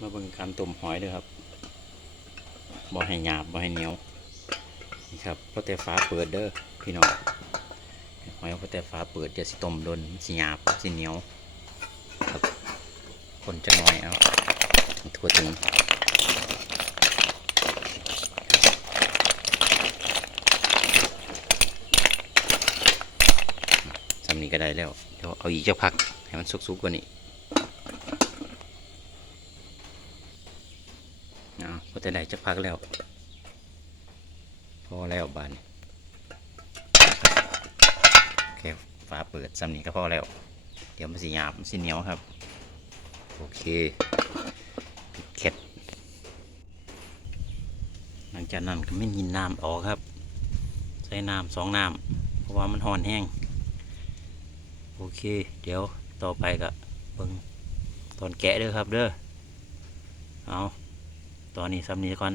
มาเบิ่งการต้มหอยด้วยครับบ่ให้หยาบบ่ให้เหนียวนี่ครับพราะแต่ฟ้าเปิดเด้อพี่น้องหอยพราะแต่ฟ้าเปิดจะสิต้มโดนสิหยาบสิเหนียวครับคนจะน้อยเอาทั่วถึงสำนี้ก็ได้แล้ว เดี๋ยวเอาอีกจะพัก ให้มันสุกๆกว่านี้ เอาพอแต่ไหนจะพักแล้ว พอแล้วบานแค่ฝาเปิดซ้ำนี้ก็พอแล้ว เดี๋ยวมันสิหยาบมันสิเหนียวครับ โอเคปิดเข็ด หลังจากนั้นก็ไม่ยินน้ำออกครับ ใส่น้ำสองน้ำเพราะว่ามันห่อนแห้ง โอเค เดี๋ยวต่อไปก็เบิ่งตอนแกะเด้อครับเด้อ เอา ตอนนี้ซ้ำนี้ก่อน